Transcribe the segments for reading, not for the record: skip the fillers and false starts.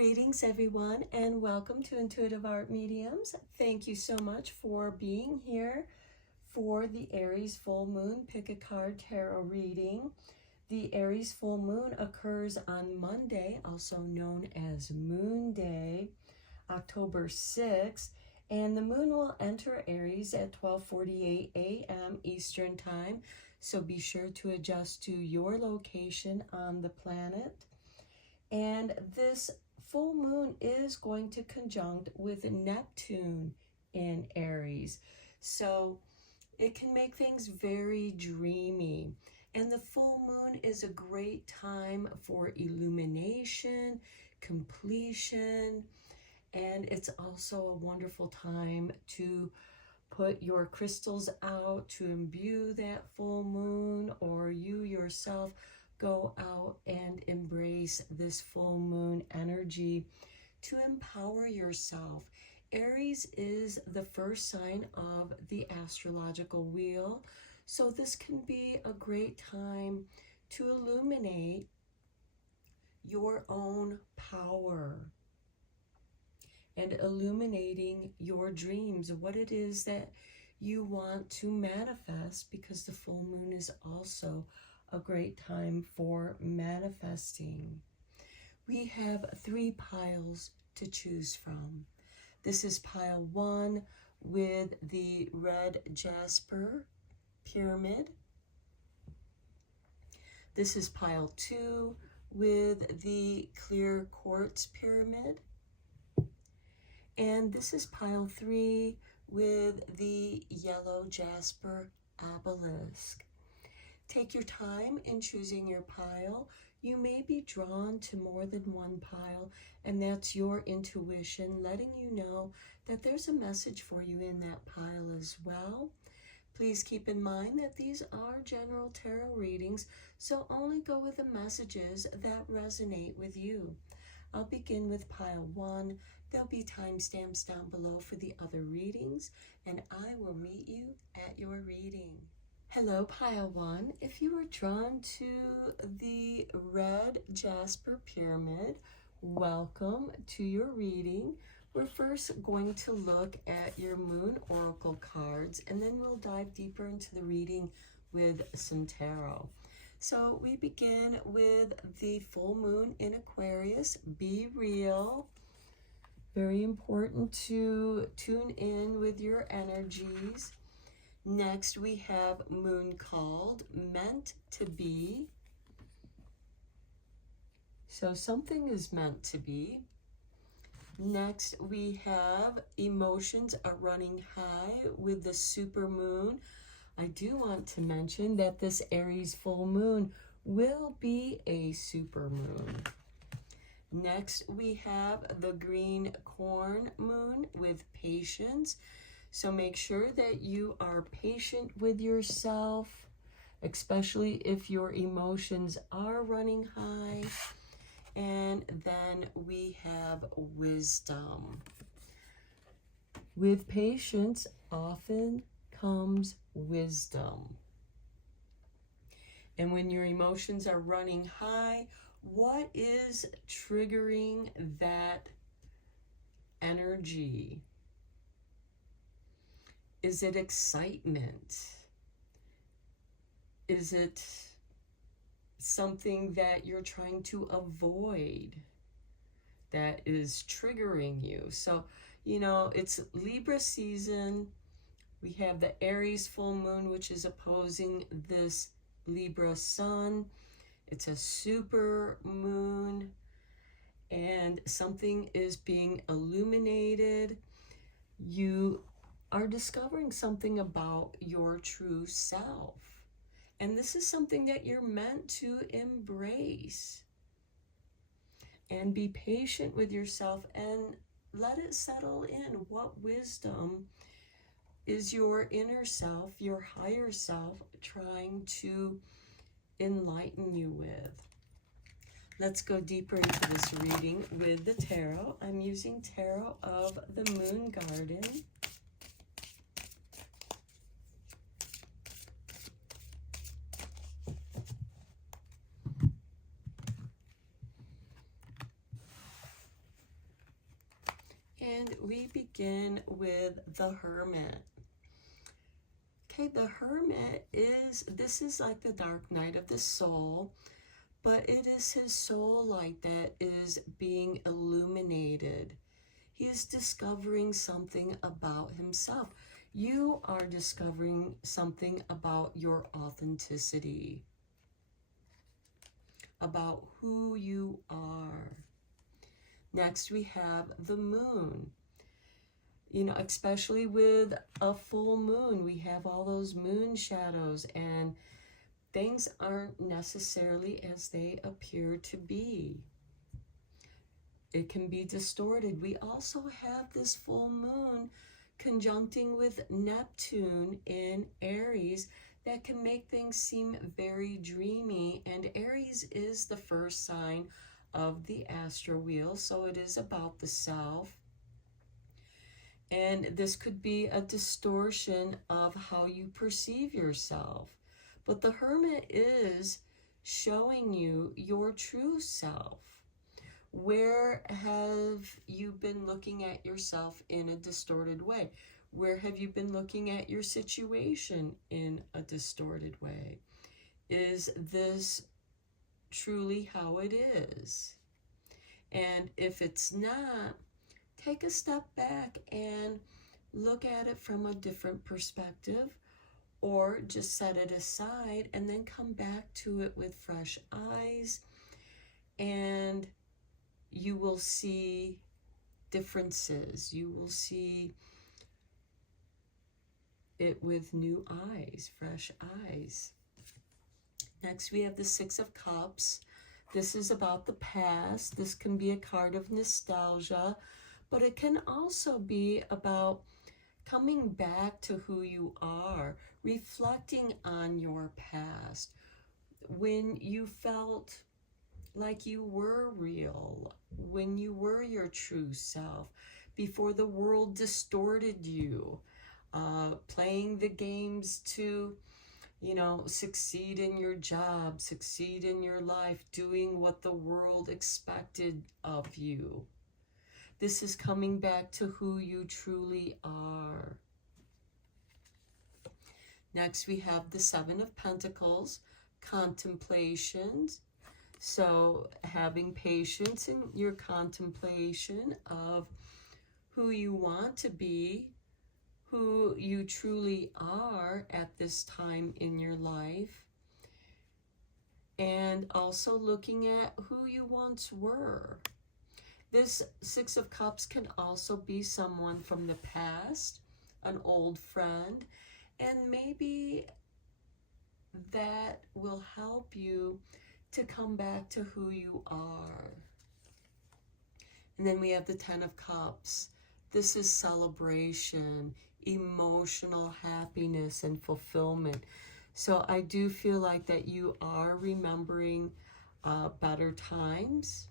Greetings everyone, and welcome to Intuitive Art Mediums. Thank you so much for being here for the Aries full moon pick a card tarot reading. The Aries full moon occurs on Monday, also known as Moon Day, October 6th, and the moon will enter Aries at 12:48 a.m. Eastern Time, so be sure to adjust to your location on the planet. And this full moon is going to conjunct with Neptune in Aries. So it can make things very dreamy. And the full moon is a great time for illumination, completion, and it's also a wonderful time to put your crystals out to imbue that full moon, or you yourself go out and embrace this full moon energy to empower yourself. Aries is the first sign of the astrological wheel, so this can be a great time to illuminate your own power and illuminating your dreams, what it is that you want to manifest, because the full moon is also a great time for manifesting. We have 3 piles to choose from. This is pile 1 with the red jasper pyramid. This is pile 2 with the clear quartz pyramid. And this is pile 3 with the yellow jasper obelisk. Take your time in choosing your pile. You may be drawn to more than one pile, and that's your intuition letting you know that there's a message for you in that pile as well. Please keep in mind that these are general tarot readings, so only go with the messages that resonate with you. I'll begin with pile 1. There'll be timestamps down below for the other readings, and I will meet you at your reading. Hello, pile 1. If you were drawn to the red jasper pyramid, welcome to your reading. We're first going to look at your moon oracle cards, and then we'll dive deeper into the reading with some tarot. So we begin with the full moon in Aquarius. Be real. Very important to tune in with your energies. Next, we have moon called, meant to be. So something is meant to be. Next, we have emotions are running high with the super moon. I do want to mention that this Aries full moon will be a super moon. Next, we have the green corn moon with patience. So make sure that you are patient with yourself, especially if your emotions are running high. And then we have wisdom. With patience often comes wisdom. And when your emotions are running high, what is triggering that energy? Is it excitement? Is it something that you're trying to avoid that is triggering you? So, it's Libra season. We have the Aries full moon, which is opposing this Libra sun. It's a super moon, and something is being illuminated. You are discovering something about your true self. And this is something that you're meant to embrace. And be patient with yourself and let it settle in. What wisdom is your inner self, your higher self, trying to enlighten you with? Let's go deeper into this reading with the tarot. I'm using Tarot of the Moon Garden. And we begin with the Hermit. Okay, the Hermit this is like the dark night of the soul, but it is his soul light that is being illuminated. He is discovering something about himself. You are discovering something about your authenticity, about who you are. Next, we have the Moon. You know, especially with a full moon, we have all those moon shadows, and things aren't necessarily as they appear to be. It can be distorted. We also have this full moon conjuncting with Neptune in Aries that can make things seem very dreamy. And Aries is the first sign of the astro wheel, so it is about the self. And this could be a distortion of how you perceive yourself. But the Hermit is showing you your true self. Where have you been looking at yourself in a distorted way? Where have you been looking at your situation in a distorted way? Is this truly how it is? And if it's not, take a step back and look at it from a different perspective, or just set it aside and then come back to it with fresh eyes, and you will see differences. You will see it with new eyes, fresh eyes. Next, we have the Six of Cups. This is about the past. This can be a card of nostalgia, but it can also be about coming back to who you are, reflecting on your past, when you felt like you were real, when you were your true self, before the world distorted you, playing the games to, you know, succeed in your job, succeed in your life, doing what the world expected of you. This is coming back to who you truly are. Next, we have the Seven of Pentacles, contemplations. So having patience in your contemplation of who you want to be, who you truly are at this time in your life, and also looking at who you once were. This Six of Cups can also be someone from the past, an old friend, and maybe that will help you to come back to who you are. And then we have the Ten of Cups. This is celebration, emotional happiness, and fulfillment. So I do feel like that you are remembering better times.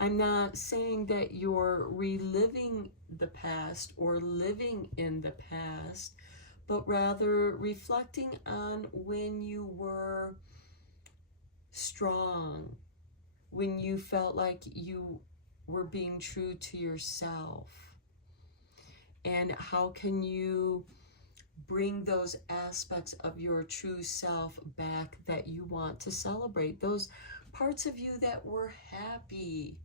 I'm not saying that you're reliving the past or living in the past, but rather reflecting on when you were strong, when you felt like you were being true to yourself. And how can you bring those aspects of your true self back that you want to celebrate? Those parts of you that were happy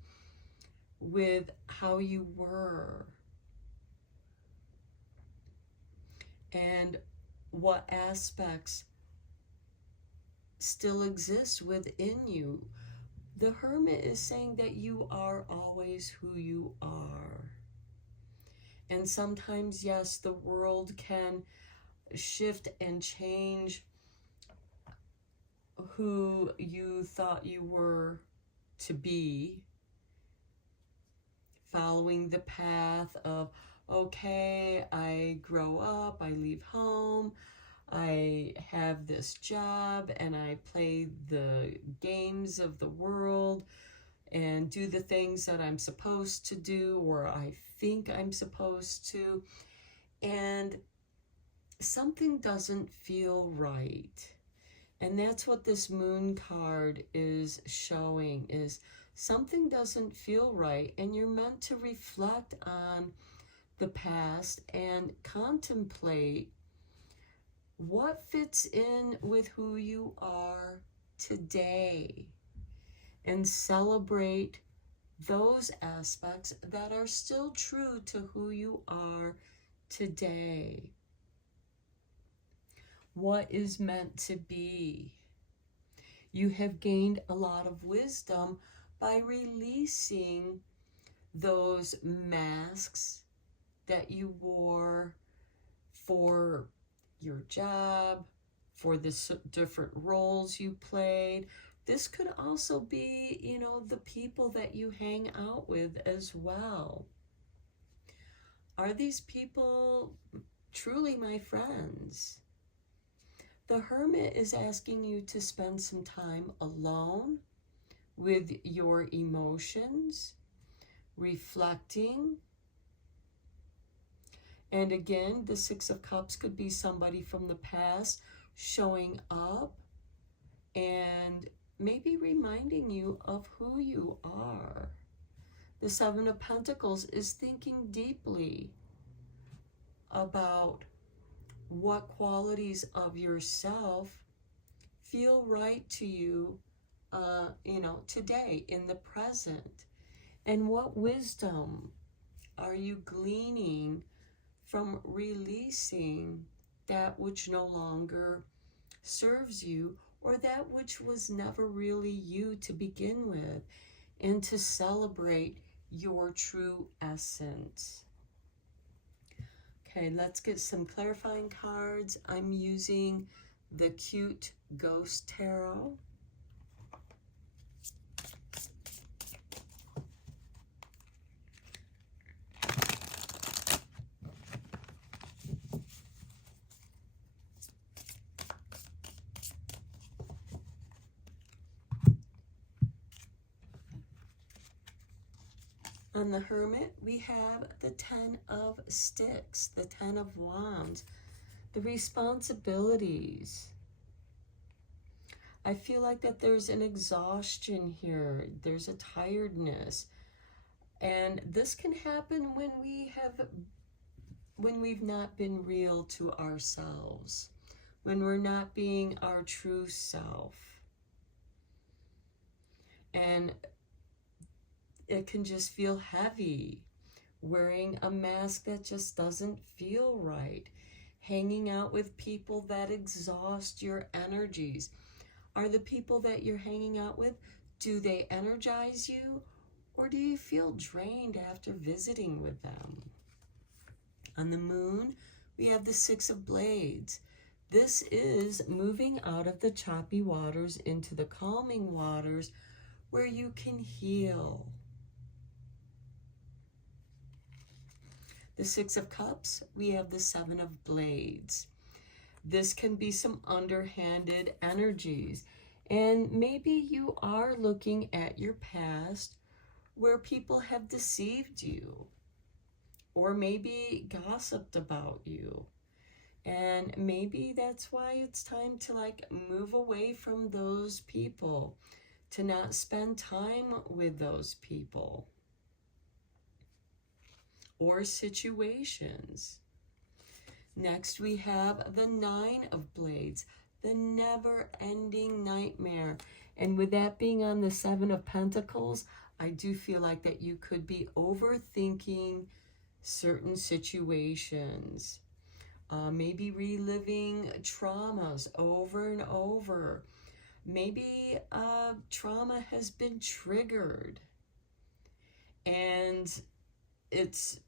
with how you were. And what aspects still exist within you. The Hermit is saying that you are always who you are. And sometimes, yes, the world can shift and change who you thought you were to be, following the path of, okay, I grow up, I leave home, I have this job, and I play the games of the world and do the things that I'm supposed to do, or I think I'm supposed to, and something doesn't feel right. And that's what this moon card is showing, is something doesn't feel right, and you're meant to reflect on the past and contemplate what fits in with who you are today, and celebrate those aspects that are still true to who you are today. What is meant to be. You have gained a lot of wisdom by releasing those masks that you wore for your job, for the different roles you played. This could also be, you know, the people that you hang out with as well. Are these people truly my friends? The Hermit is asking you to spend some time alone with your emotions, reflecting. And again, the Six of Cups could be somebody from the past showing up and maybe reminding you of who you are. The Seven of Pentacles is thinking deeply about what qualities of yourself feel right to you, today, in the present. And what wisdom are you gleaning from releasing that which no longer serves you, or that which was never really you to begin with, and to celebrate your true essence. Okay, let's get some clarifying cards. I'm using the Cute Ghost Tarot. On the Hermit, we have the Ten of Sticks, the Ten of Wands, the responsibilities. I feel like that there's an exhaustion here. There's a tiredness. And this can happen when we've not been real to ourselves, when we're not being our true self. And it can just feel heavy, wearing a mask that just doesn't feel right, hanging out with people that exhaust your energies. Are the people that you're hanging out with, do they energize you, or do you feel drained after visiting with them? On the Moon, we have the Six of Blades. This is moving out of the choppy waters into the calming waters where you can heal. The Six of Cups, we have the Seven of Blades. This can be some underhanded energies. And maybe you are looking at your past where people have deceived you, or maybe gossiped about you. And maybe that's why it's time to move away from those people, to not spend time with those people or situations. Next, we have the Nine of Blades, the never-ending nightmare. And with that being on the Seven of Pentacles, I do feel like that you could be overthinking certain situations. Maybe reliving traumas over and over. Maybe trauma has been triggered, and it's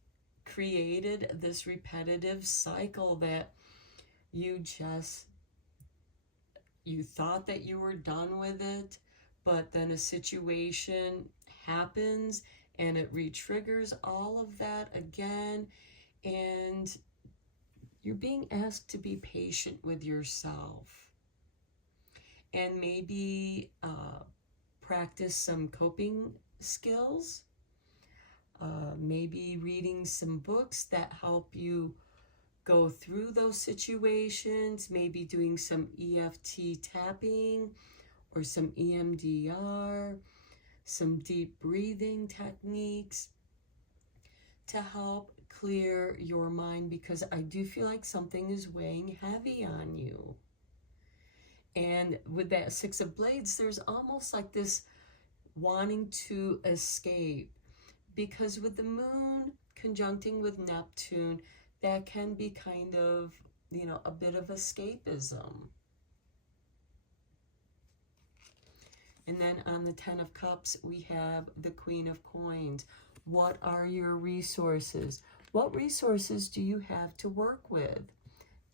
created this repetitive cycle that you thought that you were done with it, but then a situation happens and it re-triggers all of that again, and you're being asked to be patient with yourself, and maybe practice some coping skills. Maybe reading some books that help you go through those situations, maybe doing some EFT tapping or some EMDR, some deep breathing techniques to help clear your mind, because I do feel like something is weighing heavy on you. And with that Six of Blades, there's almost like this wanting to escape, because with the moon conjuncting with Neptune, that can be kind of, a bit of escapism. And then on the Ten of Cups, we have the Queen of Coins. What are your resources? What resources do you have to work with?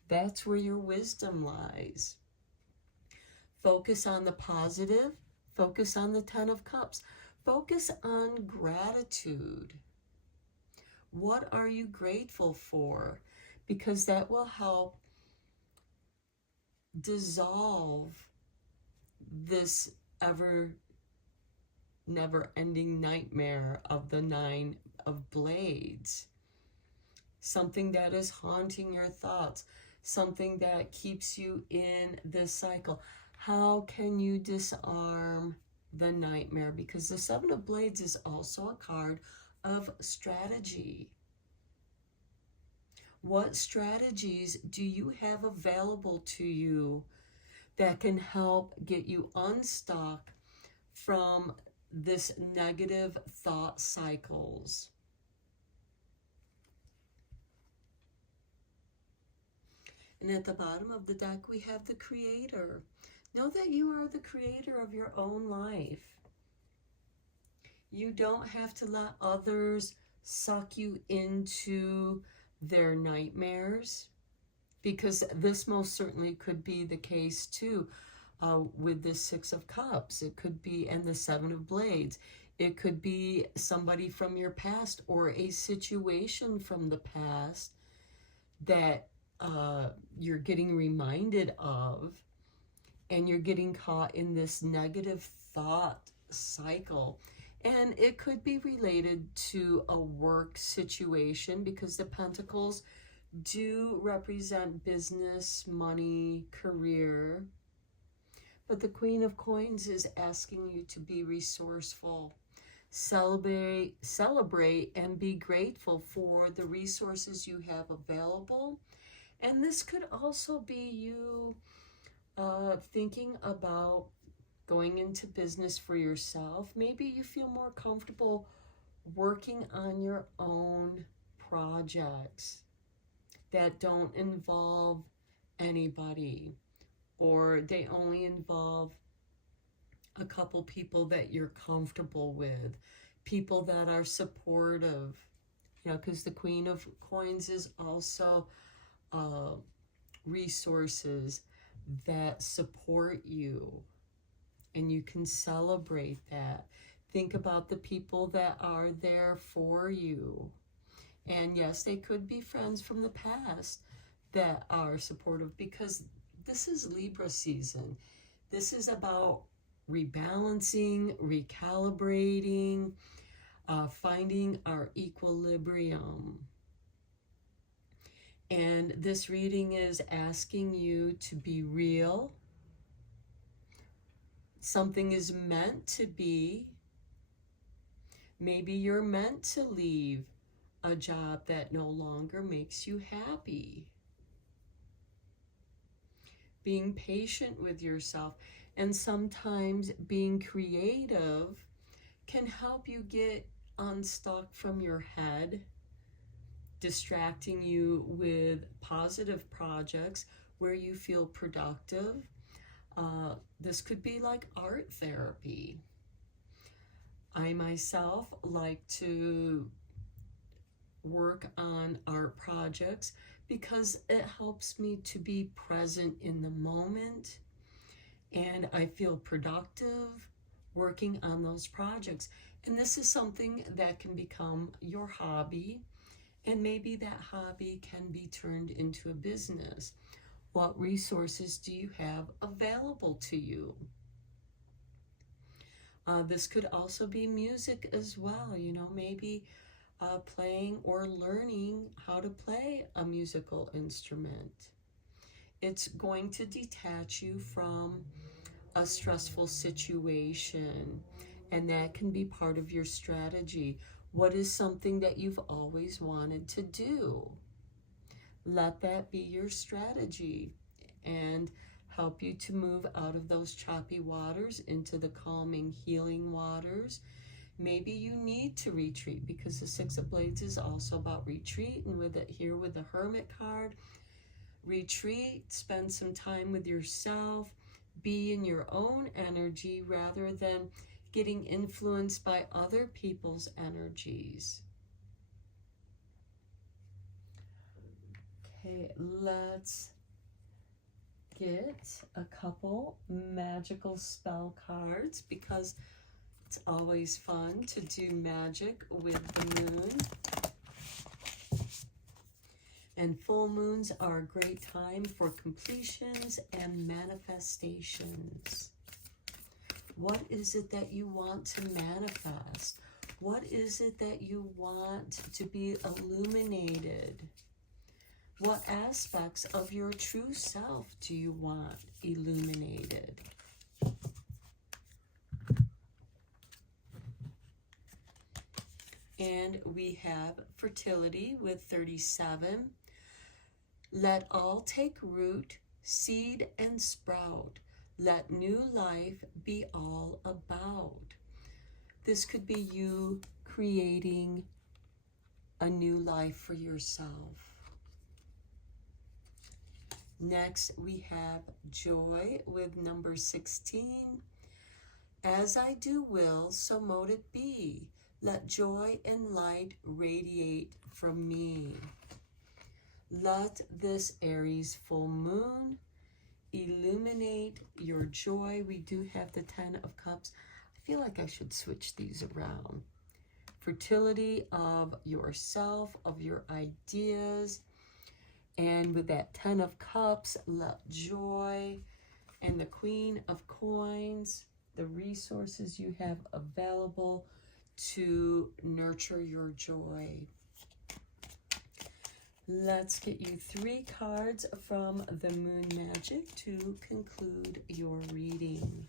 That's where your wisdom lies. Focus on the positive. Focus on the Ten of Cups. Focus on gratitude. What are you grateful for? Because that will help dissolve this never-ending nightmare of the Nine of Blades. Something that is haunting your thoughts. Something that keeps you in this cycle. How can you disarm the nightmare? Because the Seven of Blades is also a card of strategy. What strategies do you have available to you that can help get you unstuck from this negative thought cycles? And at the bottom of the deck, we have the Creator. Know that you are the creator of your own life. You don't have to let others suck you into their nightmares, because this most certainly could be the case too with the Six of Cups. It could be, and the Seven of Blades. It could be somebody from your past or a situation from the past that you're getting reminded of, and you're getting caught in this negative thought cycle. And it could be related to a work situation, because the Pentacles do represent business, money, career. But the Queen of Coins is asking you to be resourceful. Celebrate, and be grateful for the resources you have available. And this could also be you thinking about going into business for yourself. Maybe you feel more comfortable working on your own projects that don't involve anybody, or they only involve a couple people that you're comfortable with, people that are supportive, because the Queen of Coins is also resources that support you, and you can celebrate that. Think about the people that are there for you. And yes, they could be friends from the past that are supportive, because this is Libra season. This is about rebalancing, recalibrating, finding our equilibrium. And this reading is asking you to be real. Something is meant to be. Maybe you're meant to leave a job that no longer makes you happy. Being patient with yourself, and sometimes being creative can help you get unstuck from your head, distracting you with positive projects where you feel productive. This could be like art therapy. I myself like to work on art projects because it helps me to be present in the moment, and I feel productive working on those projects. And this is something that can become your hobby, and maybe that hobby can be turned into a business. What resources do you have available to you? This could also be music as well. Maybe playing or learning how to play a musical instrument. It's going to detach you from a stressful situation, and that can be part of your strategy. What is something that you've always wanted to do? Let that be your strategy and help you to move out of those choppy waters into the calming, healing waters. Maybe you need to retreat, because the Six of Blades is also about retreat. And with it here with the Hermit card, retreat, spend some time with yourself, be in your own energy rather than getting influenced by other people's energies. Okay, let's get a couple magical spell cards, because it's always fun to do magic with the moon. And full moons are a great time for completions and manifestations. What is it that you want to manifest? What is it that you want to be illuminated? What aspects of your true self do you want illuminated? And we have fertility with 37. Let all take root, seed, and sprout. Let new life be all about. This could be you creating a new life for yourself. Next, we have joy with number 16. As I do will, so mote it be. Let joy and light radiate from me. Let this Aries full moon illuminate your joy. We do have the 10 of Cups. I feel like I should switch these around. Fertility of yourself, of your ideas. And with that 10 of Cups, let joy and the Queen of Coins, the resources you have available to nurture your joy. Let's get you 3 cards from the Moon Magic to conclude your reading.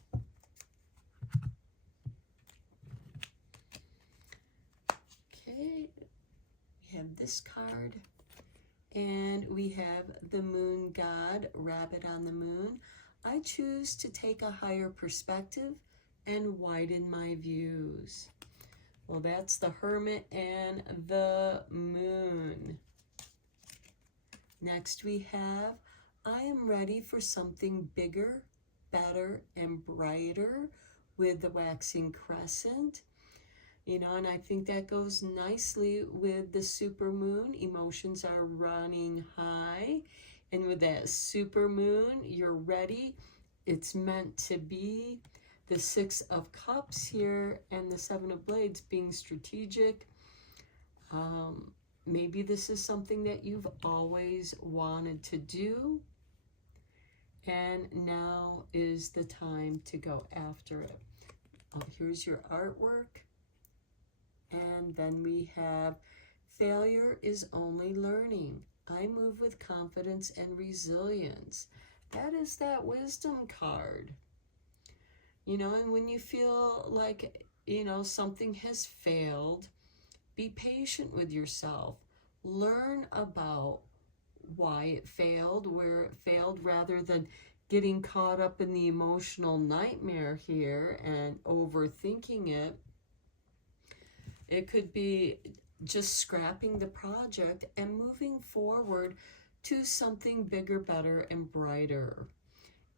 Okay, we have this card, and we have the Moon God, Rabbit on the Moon. I choose to take a higher perspective and widen my views. Well, that's the Hermit and the Moon. Next we have, I am ready for something bigger, better, and brighter with the Waxing Crescent. You know, and I think that goes nicely with the super moon. Emotions are running high. And with that super moon, you're ready. It's meant to be. The 6 of Cups here and the 7 of Blades being strategic. Maybe this is something that you've always wanted to do, and now is the time to go after it. Here's your artwork. And then we have, failure is only learning. I move with confidence and resilience. That is that wisdom card. You know, and when you feel like, you know, something has failed, be patient with yourself. Learn about why it failed, where it failed, rather than getting caught up in the emotional nightmare here and overthinking it. It could be just scrapping the project and moving forward to something bigger, better, and brighter,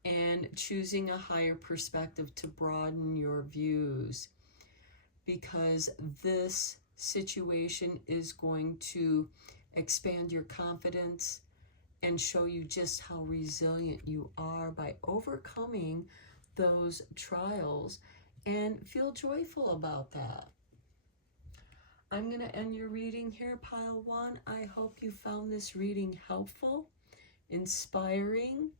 and choosing a higher perspective to broaden your views, because this situation is going to expand your confidence and show you just how resilient you are by overcoming those trials, and feel joyful about that. I'm going to end your reading here, Pile 1. I hope you found this reading helpful, inspiring.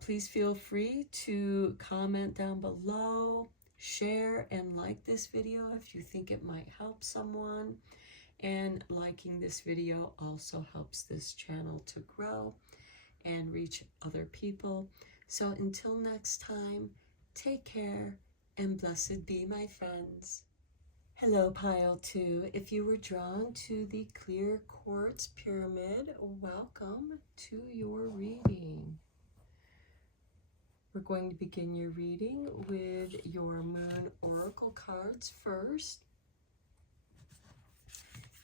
Please feel free to comment down below, share and like this video if you think it might help someone. And liking this video also helps this channel to grow and reach other people. So until next time, take care and blessed be, my friends. Hello, Pile 2. If you were drawn to the clear quartz pyramid, welcome to your reading. We're going to begin your reading with your Moon Oracle cards first.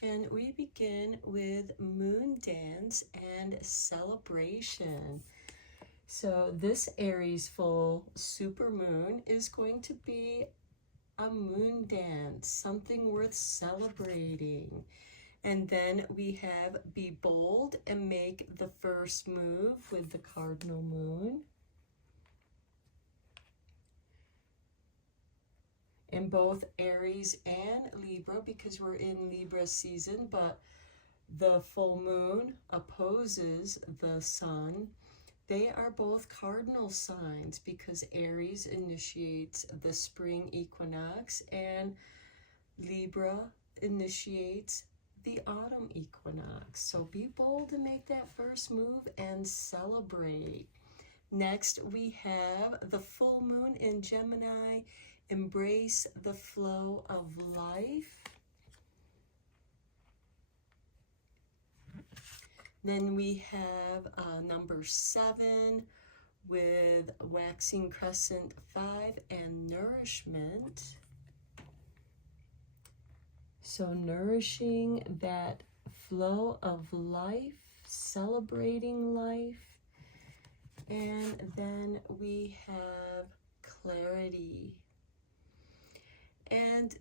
And we begin with Moon Dance and Celebration. So this Aries full supermoon is going to be a moon dance, something worth celebrating. And then we have Be Bold and Make the First Move with the cardinal moon. In both Aries and Libra, because we're in Libra season, but the full moon opposes the sun. They are both cardinal signs because Aries initiates the spring equinox and Libra initiates the autumn equinox. So be bold and make that first move and celebrate. Next, we have the full moon in Gemini. Embrace the flow of life. Then we have number 7 with Waxing Crescent 5 and Nourishment. So nourishing that flow of life, celebrating life. And then we have Clarity. And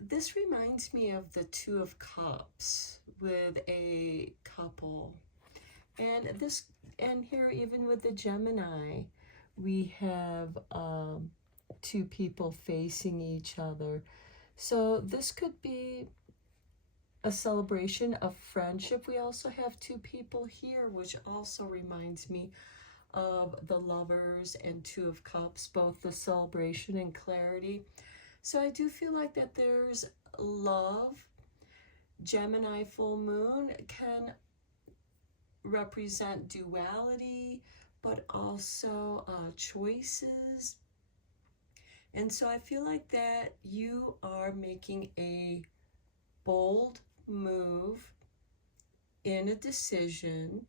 this reminds me of the Two of Cups with a couple. And here even with the Gemini, we have two people facing each other. So this could be a celebration of friendship. We also have two people here, which also reminds me of the Lovers and Two of Cups, both the celebration and clarity. So I do feel like that there's love. Gemini full moon can represent duality, but also choices. And so I feel like that you are making a bold move in a decision,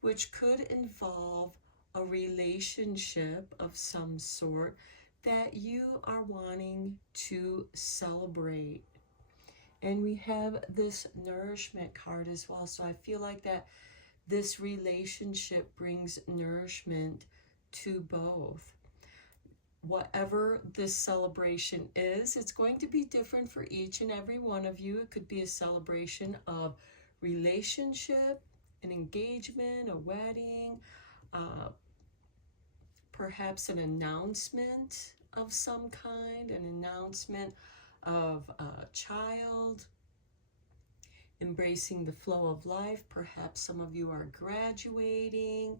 which could involve a relationship of some sort that you are wanting to celebrate. And we have this nourishment card as well. So I feel like that this relationship brings nourishment to both. Whatever this celebration is, it's going to be different for each and every one of you. It could be a celebration of relationship, an engagement, a wedding, perhaps an announcement of some kind, an announcement of a child, embracing the flow of life. Perhaps some of you are graduating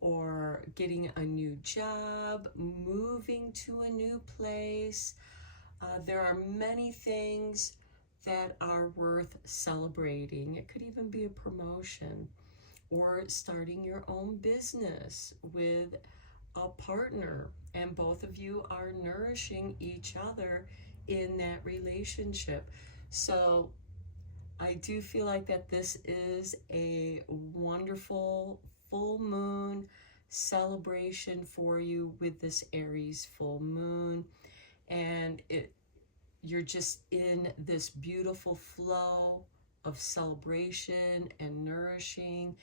or getting a new job, moving to a new place. There are many things that are worth celebrating. It could even be a promotion or starting your own business with a partner, and both of you are nourishing each other in that relationship. So I do feel like that this is a wonderful full moon celebration for you with this Aries full moon, and you're just in this beautiful flow of celebration and nourishing.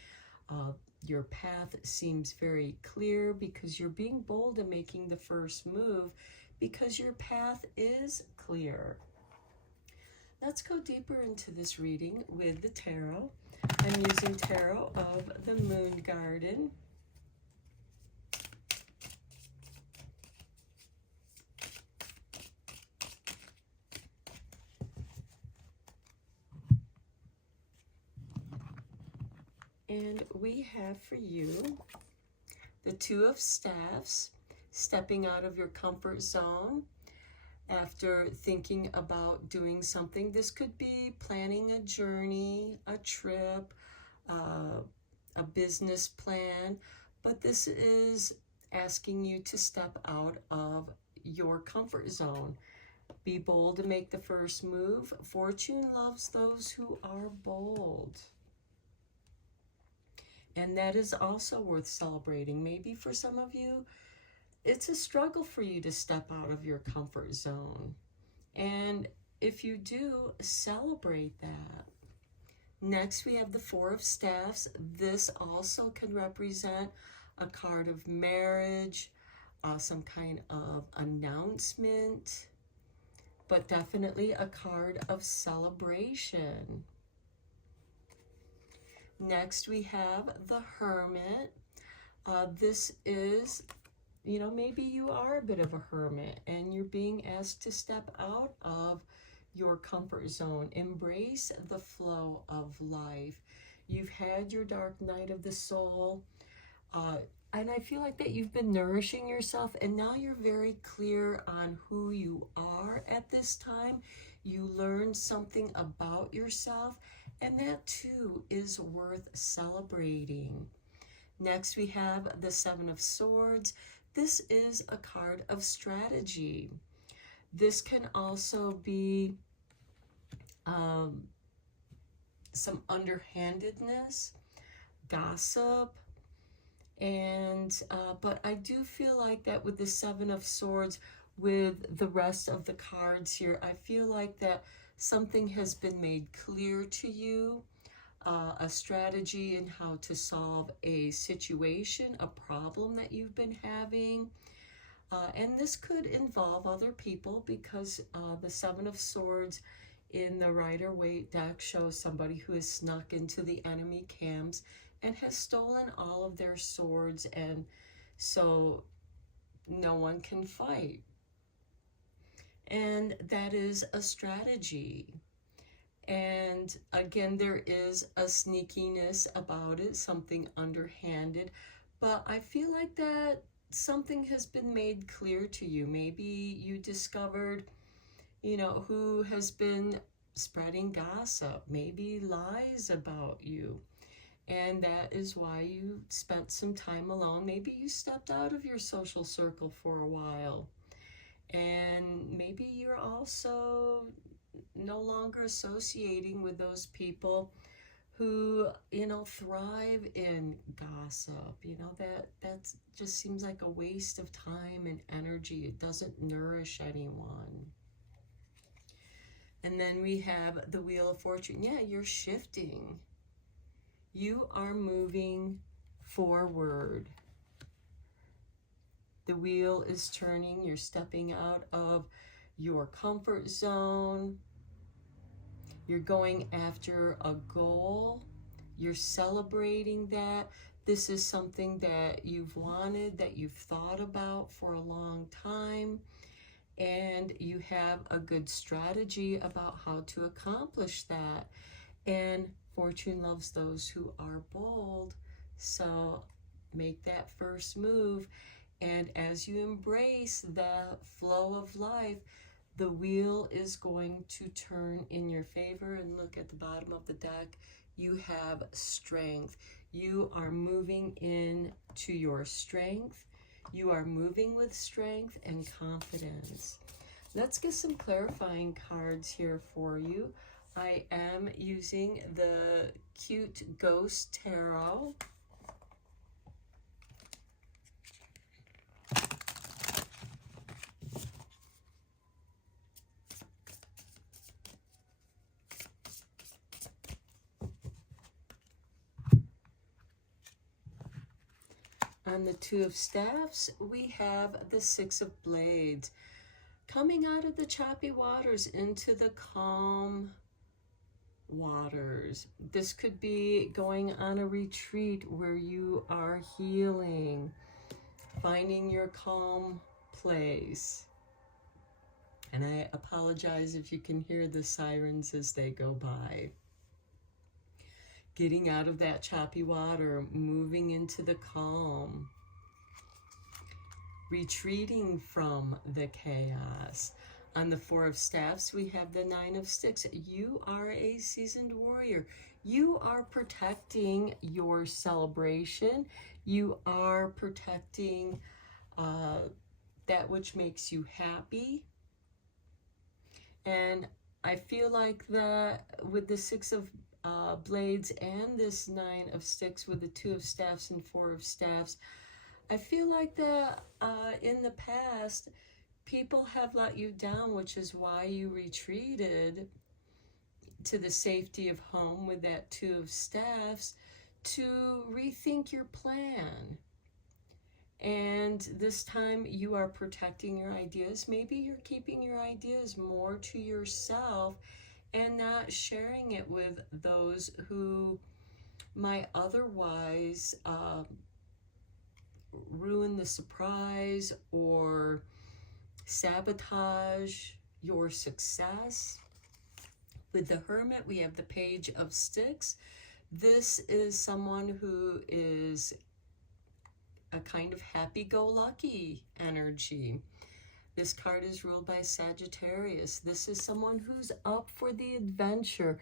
Your path seems very clear because you're being bold and making the first move because your path is clear. Let's go deeper into this reading with the tarot. I'm using Tarot of the Moon Garden. And we have for you the Two of Staffs, stepping out of your comfort zone after thinking about doing something. This could be planning a journey, a trip, a business plan, but this is asking you to step out of your comfort zone. Be bold to make the first move. Fortune loves those who are bold. And that is also worth celebrating. Maybe for some of you, it's a struggle for you to step out of your comfort zone. And if you do, celebrate that. Next, we have the Four of Staffs. This also can represent a card of marriage, some kind of announcement, but definitely a card of celebration. Next, we have the Hermit. This is, maybe you are a bit of a hermit and you're being asked to step out of your comfort zone. Embrace the flow of life. You've had your dark night of the soul, and I feel like that you've been nourishing yourself, and now you're very clear on who you are at this time. You learned something about yourself, and that too is worth celebrating. Next, we have the Seven of Swords. This is a card of strategy. This can also be some underhandedness, gossip, and but I do feel like that with the Seven of Swords, with the rest of the cards here, I feel like that something has been made clear to you, a strategy in how to solve a situation, a problem that you've been having. And this could involve other people, because the Seven of Swords in the Rider-Waite deck shows somebody who has snuck into the enemy camps and has stolen all of their swords, and so no one can fight. And that is a strategy. And again, there is a sneakiness about it, something underhanded, but I feel like that something has been made clear to you. Maybe you discovered, who has been spreading gossip, maybe lies about you. And that is why you spent some time alone. Maybe you stepped out of your social circle for a while. And maybe you're also no longer associating with those people who, thrive in gossip. That just seems like a waste of time and energy. It doesn't nourish anyone. And then we have the Wheel of Fortune. Yeah, you're shifting. You are moving forward. The wheel is turning. You're stepping out of your comfort zone. You're going after a goal. You're celebrating that. This is something that you've wanted, that you've thought about for a long time. And you have a good strategy about how to accomplish that. And Fortune loves those who are bold. So make that first move. And as you embrace the flow of life, the wheel is going to turn in your favor. And look at the bottom of the deck. You have strength. You are moving into your strength. You are moving with strength and confidence. Let's get some clarifying cards here for you. I am using the Cute Ghost Tarot. On the Two of Staffs, we have the Six of Blades. Coming out of the choppy waters into the calm waters. This could be going on a retreat where you are healing, finding your calm place. And I apologize if you can hear the sirens as they go by. Getting out of that choppy water, moving into the calm. retreating from the chaos. On the Four of Staffs, we have the Nine of Sticks. You are a seasoned warrior. You are protecting your celebration. You are protecting that which makes you happy. And I feel like that with the Six of Blades and this Nine of Sticks with the Two of Staffs and Four of Staffs, I feel like that in the past, people have let you down, which is why you retreated to the safety of home with that Two of Staffs to rethink your plan. And this time you are protecting your ideas. Maybe you're keeping your ideas more to yourself and not sharing it with those who might otherwise ruin the surprise or sabotage your success. With the Hermit, we have the Page of Sticks. This is someone who is a kind of happy-go-lucky energy. This card is ruled by Sagittarius. This is someone who's up for the adventure.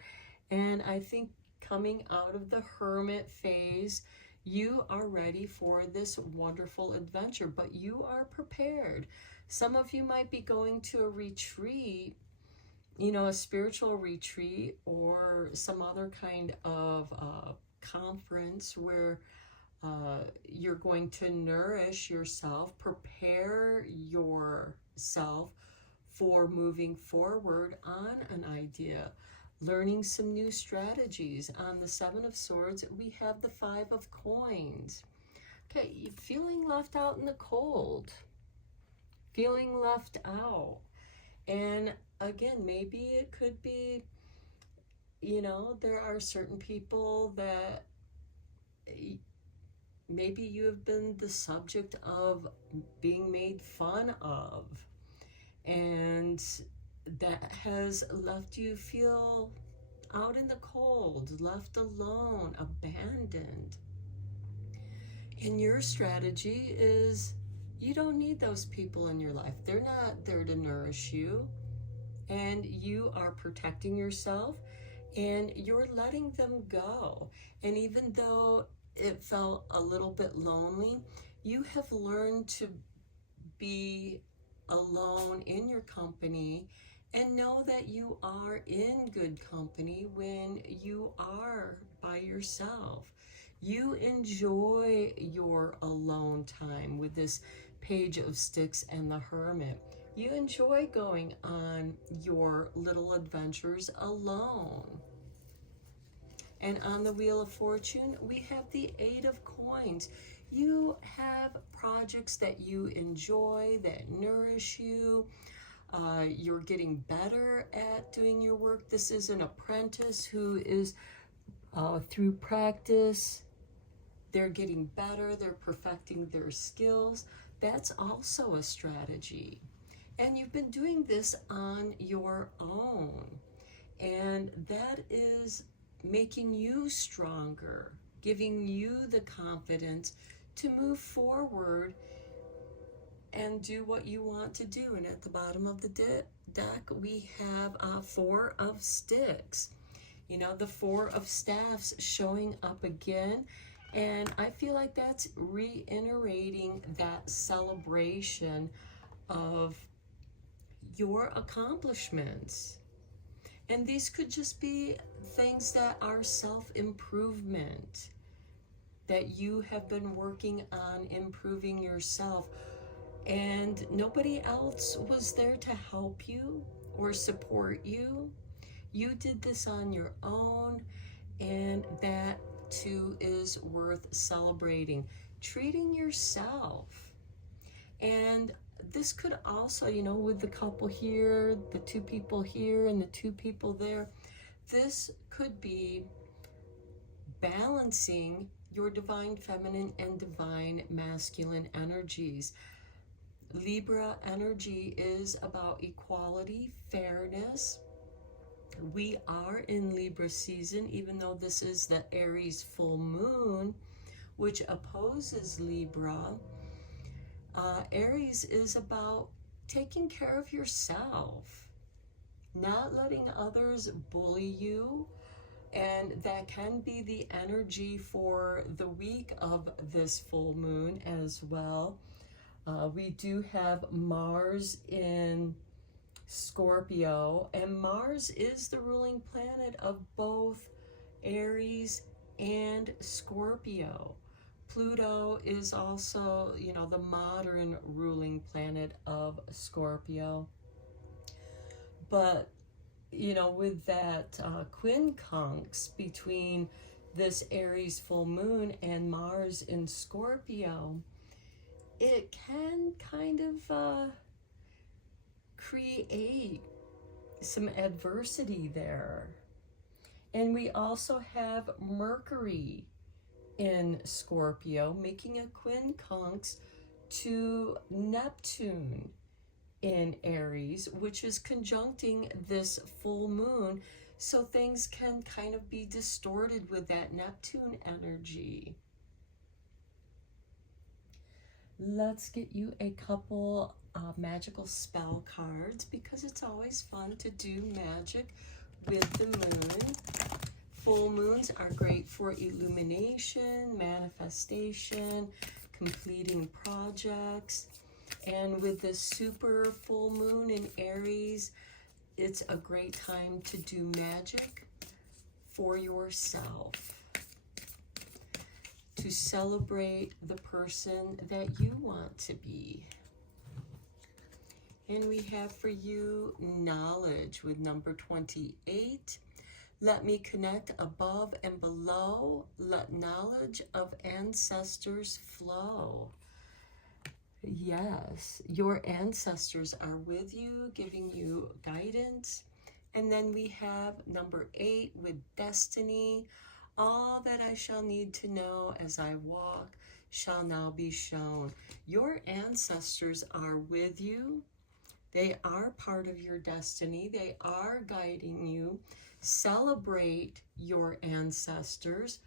And I think coming out of the Hermit phase, you are ready for this wonderful adventure, but you are prepared. Some of you might be going to a retreat, you know, a spiritual retreat or some other kind of conference where you're going to nourish yourself, prepare yourself for moving forward on an idea, learning some new strategies. On the Seven of Swords, we have the Five of Coins. Okay, feeling left out in the cold, feeling left out. And again, maybe it could be, you know, there are certain people that maybe you have been the subject of being made fun of, and that has left you feel out in the cold, left alone, abandoned. And your strategy is you don't need those people in your life. They're not there to nourish you, and you are protecting yourself and you're letting them go. And even though it felt a little bit lonely, you have learned to be alone in your company and know that you are in good company when you are by yourself. You enjoy your alone time with this Page of Sticks and the Hermit. You enjoy going on your little adventures alone. And on the Wheel of Fortune, we have the Eight of Coins. You have projects that you enjoy, that nourish you. You're getting better at doing your work. This is an apprentice who is, through practice, they're getting better, they're perfecting their skills. That's also a strategy. And you've been doing this on your own. And that is making you stronger, giving you the confidence to move forward and do what you want to do. And at the bottom of the deck, we have Four of Sticks. You know, the Four of Staffs showing up again. And I feel like that's reiterating that celebration of your accomplishments. And these could just be things that are self-improvement, that you have been working on improving yourself, and nobody else was there to help you or support you. You did this on your own, and that too is worth celebrating. Treating yourself. And this could also, you know, with the couple here, the two people here, and the two people there, this could be balancing your divine feminine and divine masculine energies. Libra energy is about equality, fairness. We are in Libra season, even though this is the Aries full moon, which opposes Libra. Aries is about taking care of yourself, not letting others bully you. And that can be the energy for the week of this full moon as well. We do have Mars in Scorpio, and Mars is the ruling planet of both Aries and Scorpio. Pluto is also, the modern ruling planet of Scorpio. But, with that quincunx between this Aries full moon and Mars in Scorpio, it can kind of create some adversity there. And we also have Mercury in Scorpio making a quincunx to Neptune in Aries, which is conjuncting this full moon. So things can kind of be distorted with that Neptune energy. Let's get you a couple magical spell cards, because it's always fun to do magic with the moon. Full moons are great for illumination, manifestation, completing projects. And with this super full moon in Aries, it's a great time to do magic for yourself, to celebrate the person that you want to be. And we have for you knowledge with number 28. Let me connect above and below. Let knowledge of ancestors flow. Yes, your ancestors are with you, giving you guidance. And then we have number 8 with destiny. All that I shall need to know as I walk shall now be shown. Your ancestors are with you. They are part of your destiny. They are guiding you. Celebrate your ancestors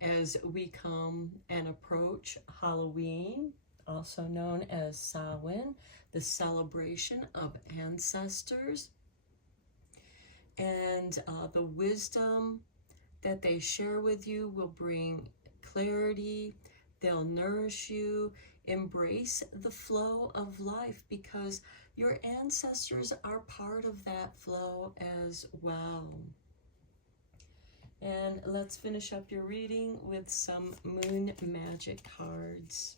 as we come and approach Halloween, also known as Samhain, the celebration of ancestors. And the wisdom that they share with you will bring clarity. They'll nourish you. Embrace the flow of life, because your ancestors are part of that flow as well. And let's finish up your reading with some moon magic cards.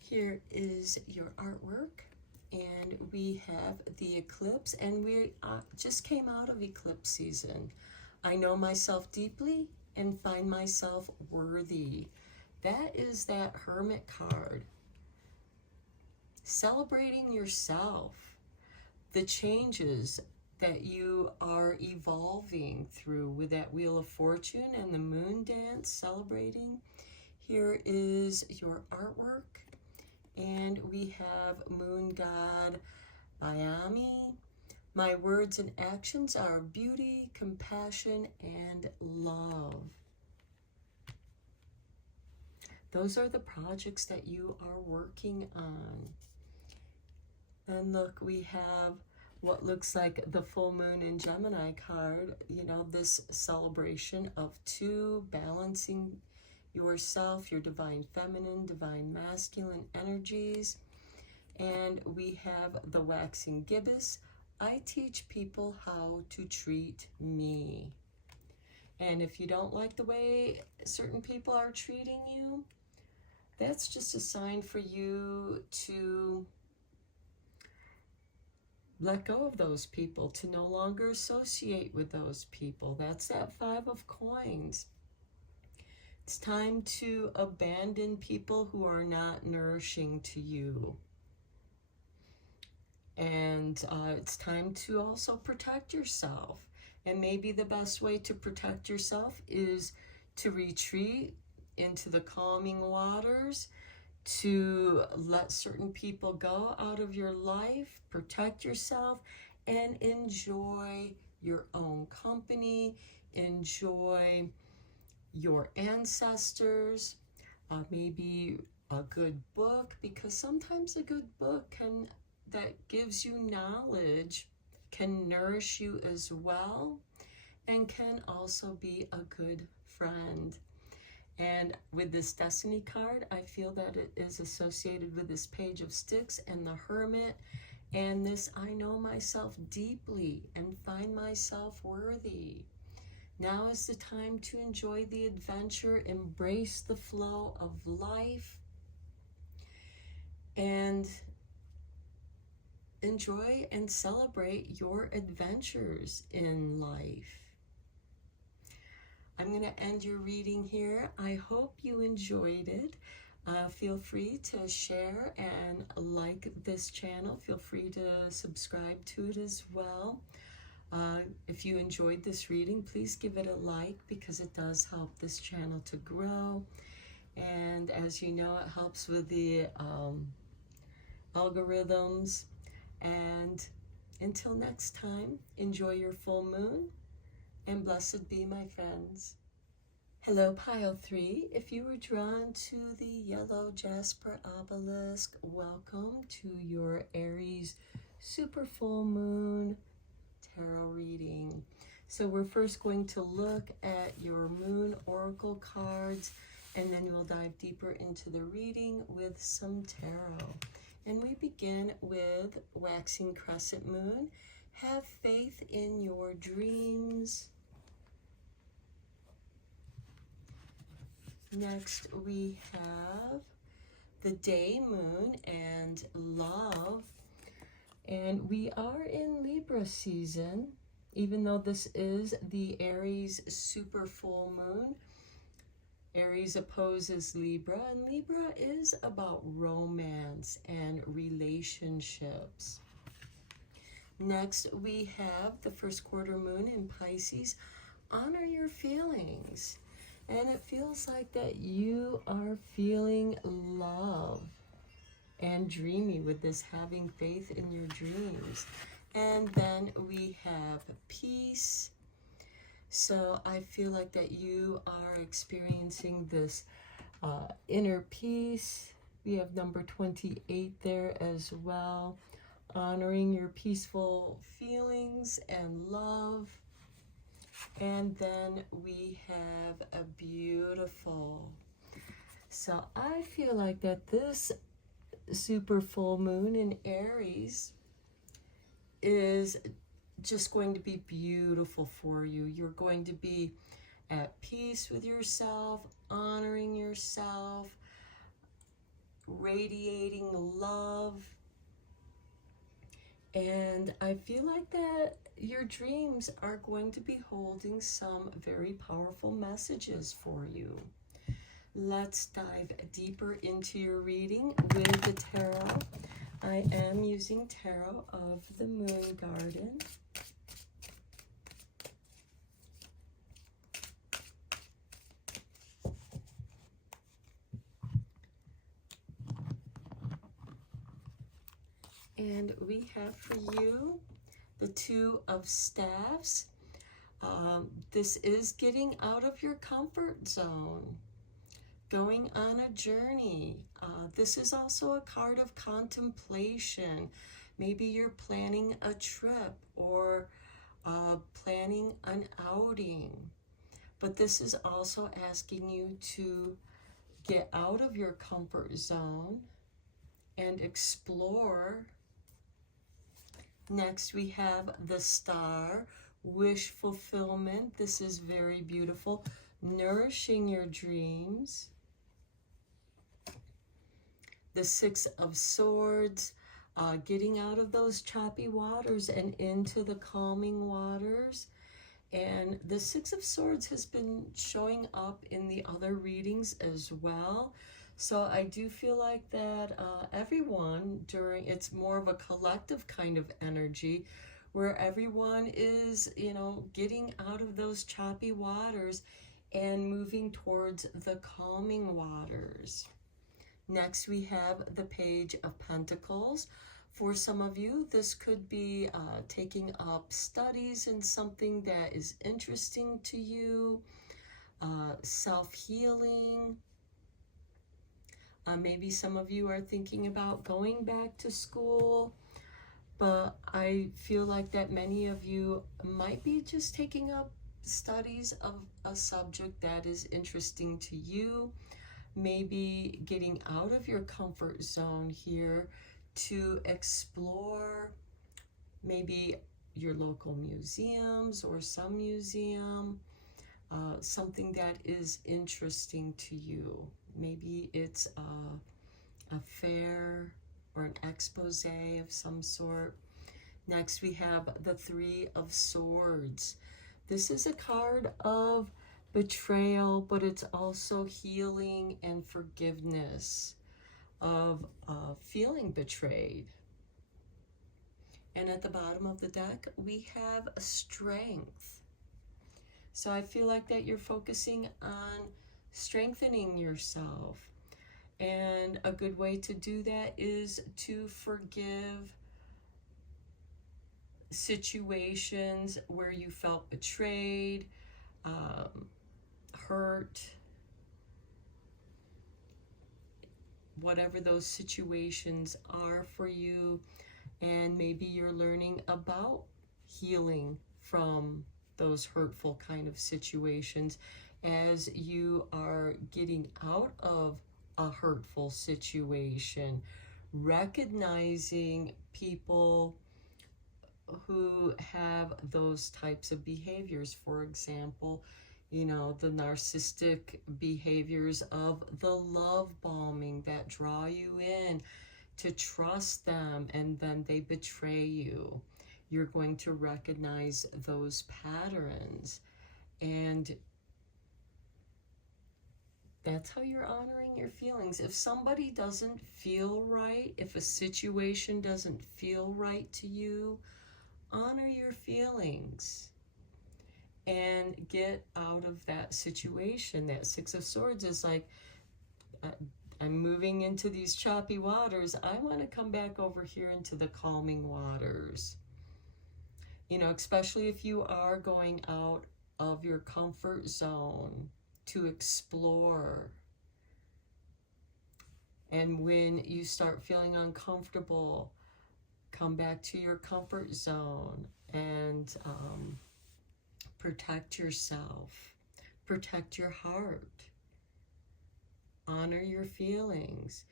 Here is your artwork, and we have the eclipse, and we just came out of eclipse season. I know myself deeply and find myself worthy. That is that Hermit card. Celebrating yourself, the changes that you are evolving through with that Wheel of Fortune and the moon dance, celebrating. Here is your artwork. And we have Moon God Bayami. My words and actions are beauty, compassion, and love. Those are the projects that you are working on. And look, we have what looks like the full moon in Gemini card, this celebration of 2, balancing yourself, your divine feminine, divine masculine energies. And we have the waxing gibbous. I teach people how to treat me. And if you don't like the way certain people are treating you, that's just a sign for you to let go of those people, to no longer associate with those people. That's that 5 of coins. It's time to abandon people who are not nourishing to you. And it's time to also protect yourself. And maybe the best way to protect yourself is to retreat into the calming waters, to let certain people go out of your life, protect yourself, and enjoy your own company, enjoy your ancestors, maybe a good book, because sometimes a good book that gives you knowledge can nourish you as well, and can also be a good friend. And with this Destiny card, I feel that it is associated with this Page of Sticks and the Hermit, and this I know myself deeply and find myself worthy. Now is the time to enjoy the adventure, embrace the flow of life, and enjoy and celebrate your adventures in life. I'm going to end your reading here. I hope you enjoyed it. Feel free to share and like this channel. Feel free to subscribe to it as well. If you enjoyed this reading, please give it a like, because it does help this channel to grow. And as you know, it helps with the algorithms. And until next time, enjoy your full moon, and blessed be, my friends. Hello, Pile 3. If you were drawn to the yellow jasper obelisk, welcome to your Aries super full moon tarot reading. So we're first going to look at your moon oracle cards, and then we'll dive deeper into the reading with some tarot. And we begin with waxing crescent moon. Have faith in your dreams. Next we have the day moon and love. And we are in Libra season, even though this is the Aries super full moon. Aries opposes Libra, and Libra is about romance and relationships. Next, we have the first quarter moon in Pisces. Honor your feelings. And it feels like that you are feeling love and dreamy with this having faith in your dreams. And then we have peace. So I feel like that you are experiencing this inner peace. We have number 28 there as well. Honoring your peaceful feelings and love. And then we have a beautiful. So I feel like that this super full moon in Aries is just going to be beautiful for you. You're going to be at peace with yourself, honoring yourself, radiating love. And I feel like that your dreams are going to be holding some very powerful messages for you. Let's dive deeper into your reading with the tarot. I am using Tarot of the Moon Garden. And we have for you the Two of Staffs. This is getting out of your comfort zone, going on a journey. This is also a card of contemplation. Maybe you're planning a trip or planning an outing. But this is also asking you to get out of your comfort zone and explore. Next, we have the Star, wish fulfillment. This is very beautiful. Nourishing your dreams. The Six of Swords, getting out of those choppy waters and into the calming waters. And the Six of Swords has been showing up in the other readings as well. So I do feel like that everyone it's more of a collective kind of energy where everyone is, getting out of those choppy waters and moving towards the calming waters. Next, we have the Page of Pentacles, For some of you, this could be taking up studies in something that is interesting to you, self-healing. Maybe some of you are thinking about going back to school, but I feel like that many of you might be just taking up studies of a subject that is interesting to you. Maybe getting out of your comfort zone here to explore maybe your local museums or some museum, something that is interesting to you. Maybe it's a fair or an expose of some sort. Next, we have the Three of Swords. This is a card of betrayal, but it's also healing and forgiveness of feeling betrayed. And at the bottom of the deck, we have strength. So I feel like that you're focusing on strengthening yourself. And a good way to do that is to forgive situations where you felt betrayed, hurt, whatever those situations are for you. And maybe you're learning about healing from those hurtful kind of situations as you are getting out of a hurtful situation, recognizing people who have those types of behaviors. For example, you know, the narcissistic behaviors of the love bombing that draw you in to trust them and then they betray you. You're going to recognize those patterns, and that's how you're honoring your feelings. If somebody doesn't feel right, if a situation doesn't feel right to you, honor your feelings and get out of that situation. That Six of Swords is like, I'm moving into these choppy waters. I want to come back over here into the calming waters. You know, especially if you are going out of your comfort zone to explore. And when you start feeling uncomfortable, come back to your comfort zone and protect yourself, protect your heart, honor your feelings,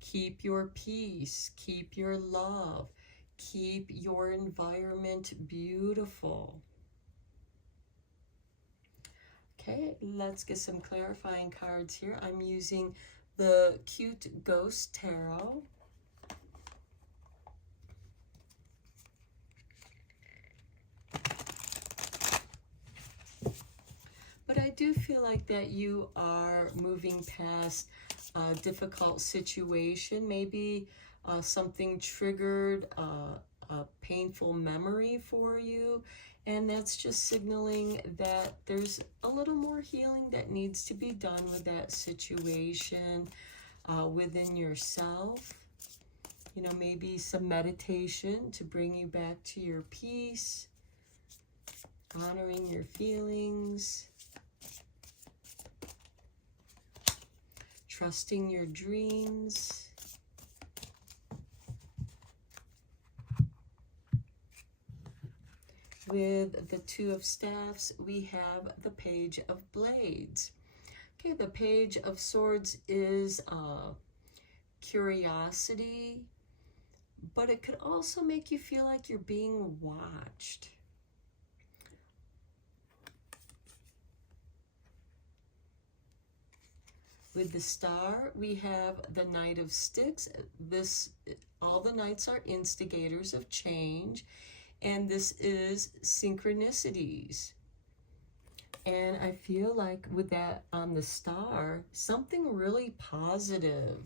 keep your peace, keep your love, keep your environment beautiful. Okay, let's get some clarifying cards here. I'm using the Cute Ghost Tarot. But I do feel like that you are moving past a difficult situation. Maybe something triggered a painful memory for you. And that's just signaling that there's a little more healing that needs to be done with that situation within yourself. You know, maybe some meditation to bring you back to your peace, honoring your feelings, trusting your dreams. With the Two of Staffs, we have the Page of Blades. Okay, the Page of Swords is curiosity, but it could also make you feel like you're being watched. With the Star, we have the Knight of Sticks. All the knights are instigators of change, and this is synchronicities. And I feel like with that on the Star, something really positive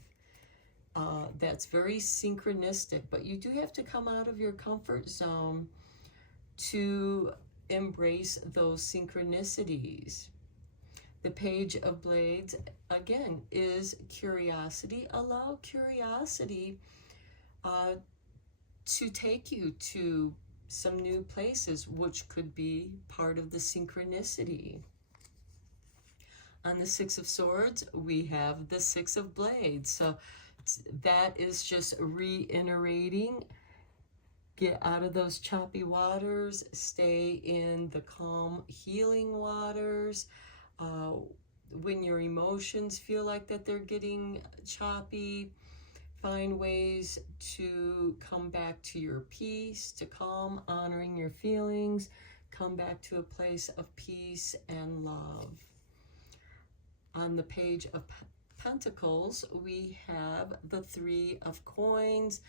that's very synchronistic, but you do have to come out of your comfort zone to embrace those synchronicities. The Page of Blades, again, is curiosity. Allow curiosity to take you to some new places, which could be part of the synchronicity. On the Six of Swords, we have the Six of Blades. So that is just reiterating, get out of those choppy waters, stay in the calm, healing waters. When your emotions feel like that they're getting choppy, find ways to come back to your peace, to calm, honoring your feelings, come back to a place of peace and love. On the Page of Pentacles, we have the Three of Coins.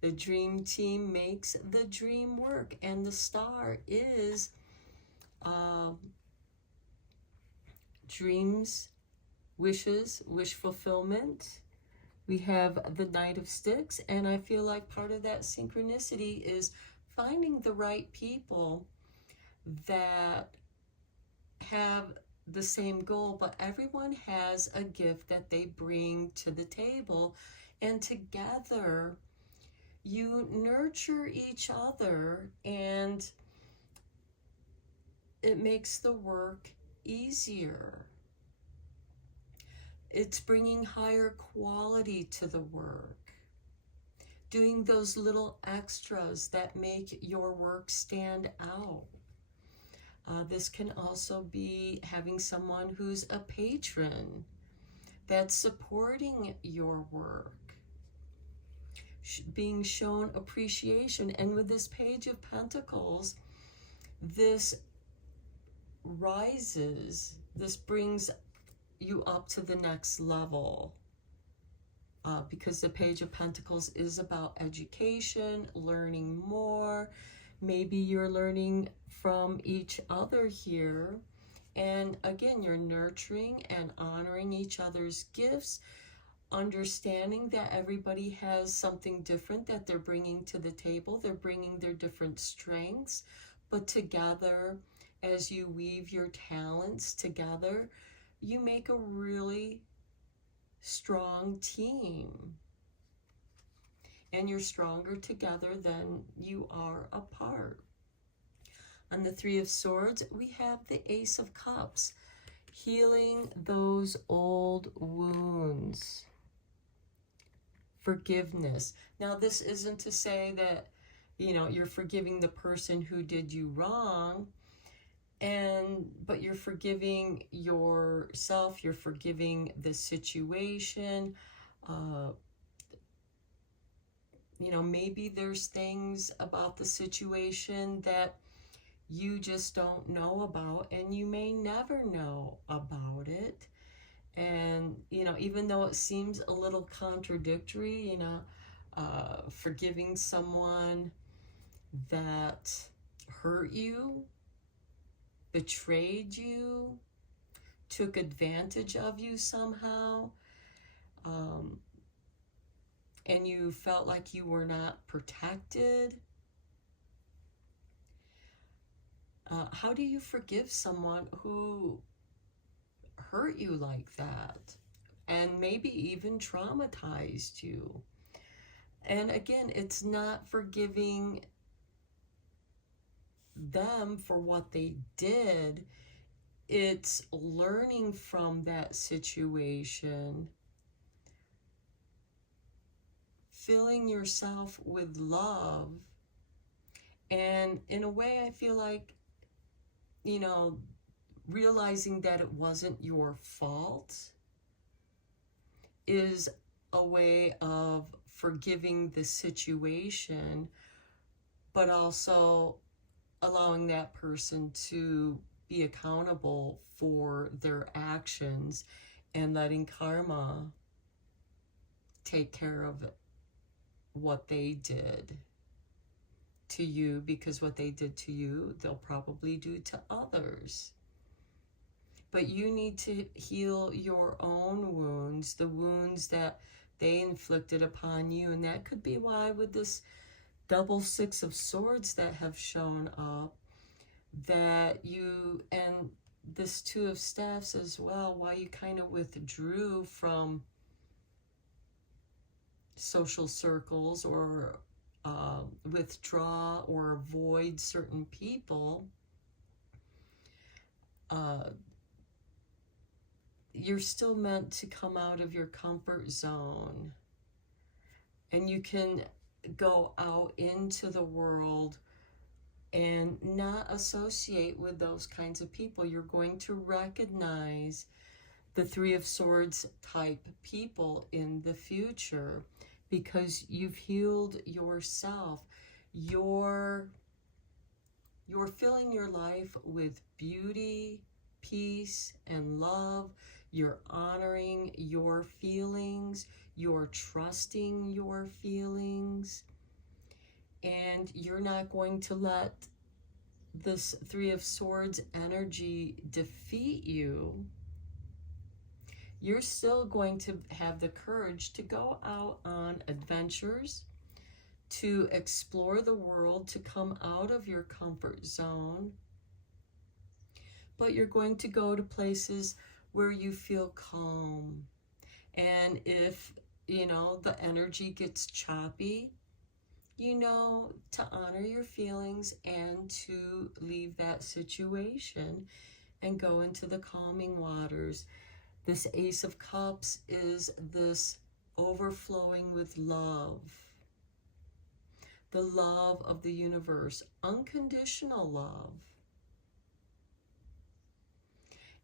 The dream team makes the dream work, and the star is dreams, wishes, wish fulfillment. We have the Knight of Sticks, and I feel like part of that synchronicity is finding the right people that have the same goal, but everyone has a gift that they bring to the table, and together you nurture each other, and it makes the work easier. It's bringing higher quality to the work, doing those little extras that make your work stand out. This can also be having someone who's a patron that's supporting your work, being shown appreciation. And with this Page of Pentacles, this rises, this brings you up to the next level, because the Page of Pentacles is about education, learning more. Maybe you're learning from each other here, and again, you're nurturing and honoring each other's gifts, understanding that everybody has something different that they're bringing to the table. They're bringing their different strengths, but together, as you weave your talents together, you make a really strong team. And you're stronger together than you are apart. On the Three of Swords, we have the Ace of Cups, healing those old wounds. Forgiveness. Now, this isn't to say that, you're forgiving the person who did you wrong, but you're forgiving yourself, you're forgiving the situation. Maybe there's things about the situation that you just don't know about, and you may never know about it. And, even though it seems a little contradictory, forgiving someone that hurt you, betrayed you, took advantage of you somehow, and you felt like you were not protected. How do you forgive someone who hurt you like that, and maybe even traumatized you? And again, it's not forgiving them for what they did. It's learning from that situation, filling yourself with love. And in a way, I feel like, realizing that it wasn't your fault is a way of forgiving the situation, but also allowing that person to be accountable for their actions and letting karma take care of what they did to you, because what they did to you, they'll probably do to others. But you need to heal your own wounds, the wounds that they inflicted upon you. And that could be why with this double Six of Swords that have shown up, that you, and this Two of Staffs as well, why you kind of withdrew from social circles or withdraw or avoid certain people, you're still meant to come out of your comfort zone. And you can go out into the world and not associate with those kinds of people. You're going to recognize the Three of Swords type people in the future because you've healed yourself. You're filling your life with beauty, peace, and love. You're honoring your feelings. You're trusting your feelings. And you're not going to let this Three of Swords energy defeat you. You're still going to have the courage to go out on adventures, to explore the world, to come out of your comfort zone. But you're going to go to places where you feel calm. And if, the energy gets choppy, to honor your feelings and to leave that situation and go into the calming waters. This Ace of Cups is this overflowing with love. The love of the universe, unconditional love.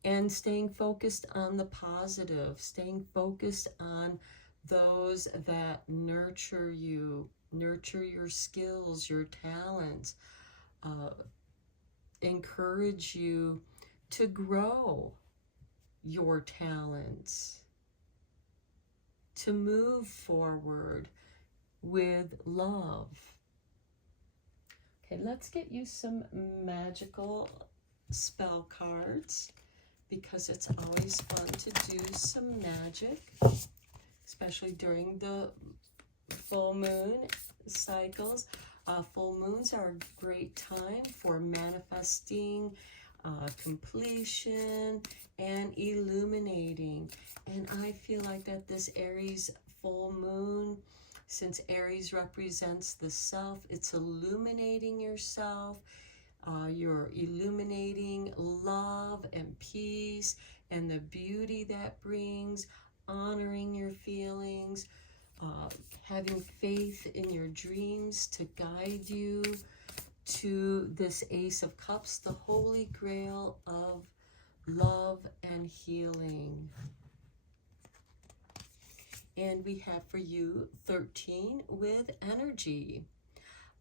And staying focused on the positive, staying focused on those that nurture you, nurture your skills, your talents, encourage you to grow your talents, to move forward with love. Okay, let's get you some magical spell cards because it's always fun to do some magic, especially during the full moon cycles. Full moons are a great time for manifesting, completion, and illuminating. And I feel like that this Aries full moon, since Aries represents the self, it's illuminating yourself. You're illuminating love and peace and the beauty that brings, honoring your feelings, having faith in your dreams to guide you to this Ace of Cups, the holy grail of love and healing. And we have for you 13 with energy.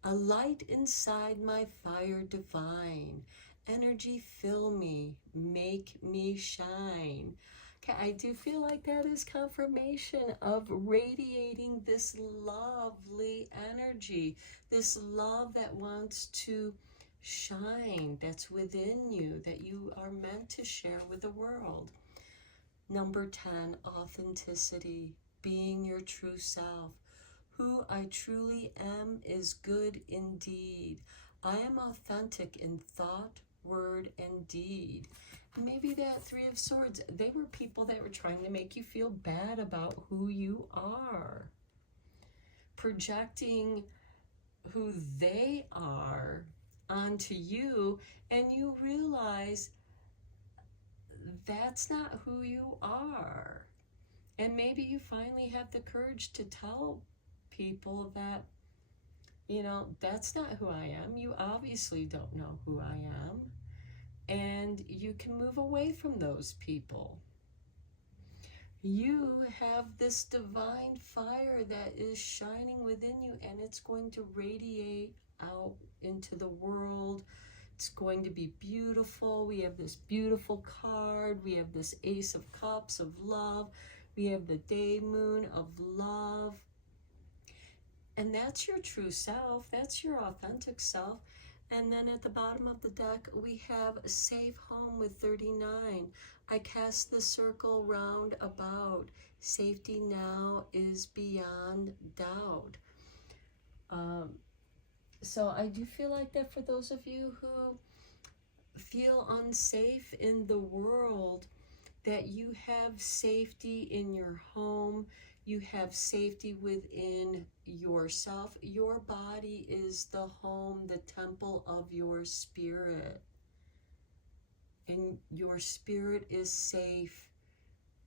A light inside my fire divine. Energy fill me, make me shine. Okay, I do feel like that is confirmation of radiating this lovely energy, this love that wants to shine, that's within you, that you are meant to share with the world. Number 10, authenticity, being your true self. Who I truly am is good indeed. I am authentic in thought, word, and deed. Maybe that Three of Swords, they were people that were trying to make you feel bad about who you are. Projecting who they are onto you, and you realize that's not who you are. And maybe you finally have the courage to tell people that, that's not who I am. You obviously don't know who I am. And you can move away from those people. You have this divine fire that is shining within you, and it's going to radiate out into the world. It's going to be beautiful. We have this beautiful card. We have this Ace of Cups of love. We have the day moon of love. And that's your true self. That's your authentic self. And then at the bottom of the deck, we have a safe home with 39. I cast the circle round about. Safety now is beyond doubt. So I do feel like that for those of you who feel unsafe in the world, that you have safety in your home, You have safety within yourself. Your body is the home, the temple of your spirit. And your spirit is safe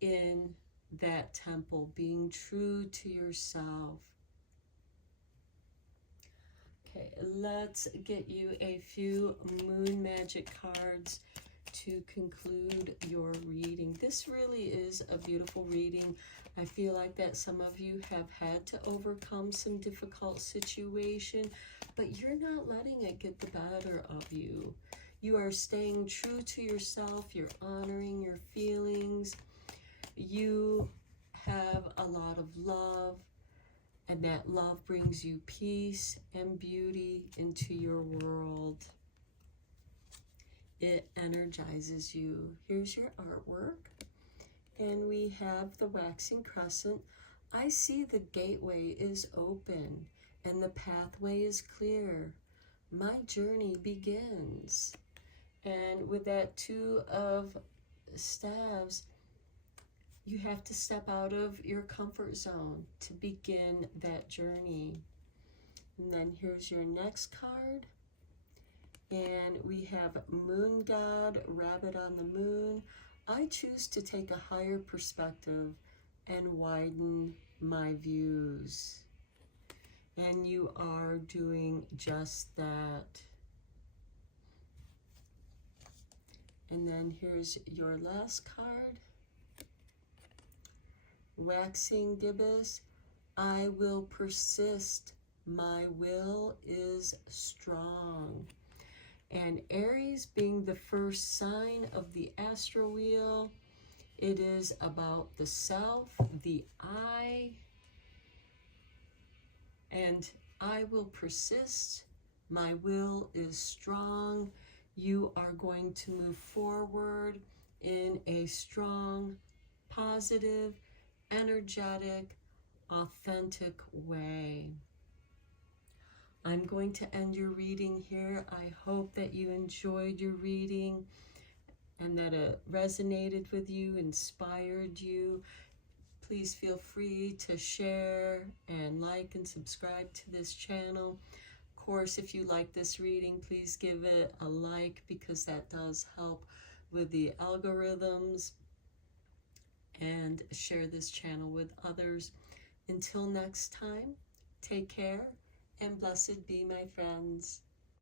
in that temple, being true to yourself. Okay, let's get you a few moon magic cards to conclude your reading. This really is a beautiful reading. I feel like that some of you have had to overcome some difficult situation, but you're not letting it get the better of you. You are staying true to yourself. You're honoring your feelings. You have a lot of love, and that love brings you peace and beauty into your world. It energizes you. Here's your artwork. And we have the waxing crescent. I see the gateway is open and the pathway is clear. My journey begins. And with that Two of Staves, you have to step out of your comfort zone to begin that journey. And then here's your next card. And we have Moon God, Rabbit on the Moon. I choose to take a higher perspective and widen my views. And you are doing just that. And then here's your last card. Waxing gibbous. I will persist. My will is strong. And Aries, being the first sign of the astral wheel, it is about the self, the I, and I will persist. My will is strong. You are going to move forward in a strong, positive, energetic, authentic way. I'm going to end your reading here. I hope that you enjoyed your reading and that it resonated with you, inspired you. Please feel free to share and like and subscribe to this channel. Of course, if you like this reading, please give it a like, because that does help with the algorithms, and share this channel with others. Until next time, take care and blessed be, my friends.